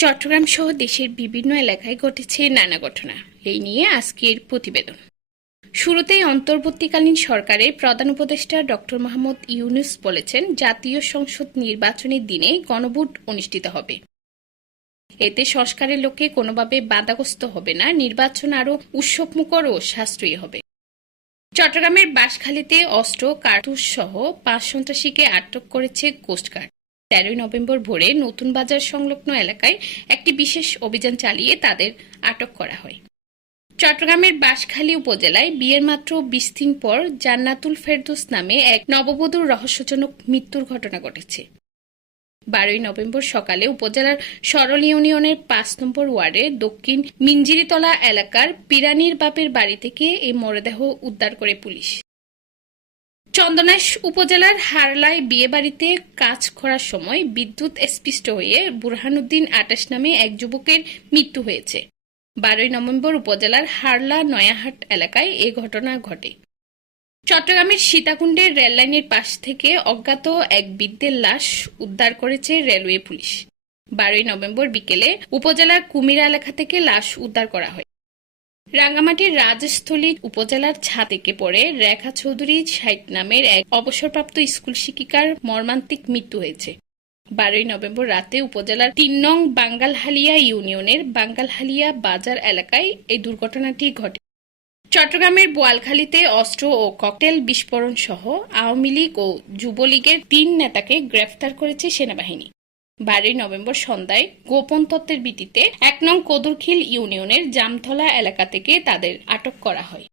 চট্টগ্রাম সহ দেশের বিভিন্ন এলাকায় ঘটেছে নানা ঘটনা। এই নিয়ে আজকের প্রতিবেদন। শুরুতেই অন্তর্বর্তীকালীন সরকারের প্রধান উপদেষ্টা ডক্টর মোহাম্মদ ইউনুস বলেছেন, জাতীয় সংসদ নির্বাচনের দিনে গণভোট অনুষ্ঠিত হবে। এতে সংস্কারের লোকে কোনোভাবে বাধাগ্রস্ত হবে না, নির্বাচন আরও উৎসবমুখর ও সাশ্রয়ী হবে। চট্টগ্রামের বাঁশখালীতে অস্ত্র, কার্তুজ সহ পাঁচ সন্ত্রাসীকে আটক করেছে কোস্টগার্ড। তেরোই নভেম্বর ভোরে নতুন বাজার সংলগ্ন এলাকায় একটি বিশেষ অভিযান চালিয়ে তাদের আটক করা হয়। চট্টগ্রামের বাঁশখালী উপজেলায় বিয়ের মাত্র বিশ দিন পর জান্নাতুল ফেরদৌস নামে এক নববধূর রহস্যজনক মৃত্যুর ঘটনা ঘটেছে। বারোই নভেম্বর সকালে উপজেলার সরল ইউনিয়নের পাঁচ নম্বর ওয়ার্ডে দক্ষিণ মিঞ্জিরিতলা এলাকার পিরানির বাপের বাড়ি থেকে এই মরদেহ উদ্ধার করে পুলিশ। চন্দনাইশ উপজেলার হারলায় বিয়েবাড়িতে কাজ করার সময় বিদ্যুৎ স্পৃষ্ট হয়ে বুরহানুদ্দিন আটাশ নামে এক যুবকের মৃত্যু হয়েছে। বারোই নভেম্বর উপজেলার হারলা নয়াহাট এলাকায় এ ঘটনা ঘটে। চট্টগ্রামের সীতাকুণ্ডের রেললাইনের পাশ থেকে অজ্ঞাত এক বৃদ্ধের লাশ উদ্ধার করেছে রেলওয়ে পুলিশ। বারোই নভেম্বর বিকেলে উপজেলার কুমিরা এলাকা থেকে লাশ উদ্ধার করা হয়। রাঙ্গামাটির রাজস্থলী উপজেলার ছাদ থেকে পড়ে রেখা চৌধুরী সাইট নামের এক অবসরপ্রাপ্ত স্কুল শিক্ষিকার মর্মান্তিক মৃত্যু হয়েছে। বারোই নভেম্বর রাতে উপজেলার তিন নং বাঙ্গালহালিয়া ইউনিয়নের বাঙ্গালহালিয়া বাজার এলাকায় এই দুর্ঘটনাটি ঘটে। চট্টগ্রামের বোয়ালখালীতে অস্ত্র ও ককটেল বিস্ফোরণ সহ আওয়ামী লীগ ও যুবলীগের তিন নেতাকে গ্রেফতার করেছে সেনাবাহিনী। বারোই নভেম্বর সন্ধ্যায় গোপন তত্ত্বের ভিত্তিতে এক নং কদরখিল ইউনিয়নের জামথলা এলাকা থেকে তাদের আটক করা হয়।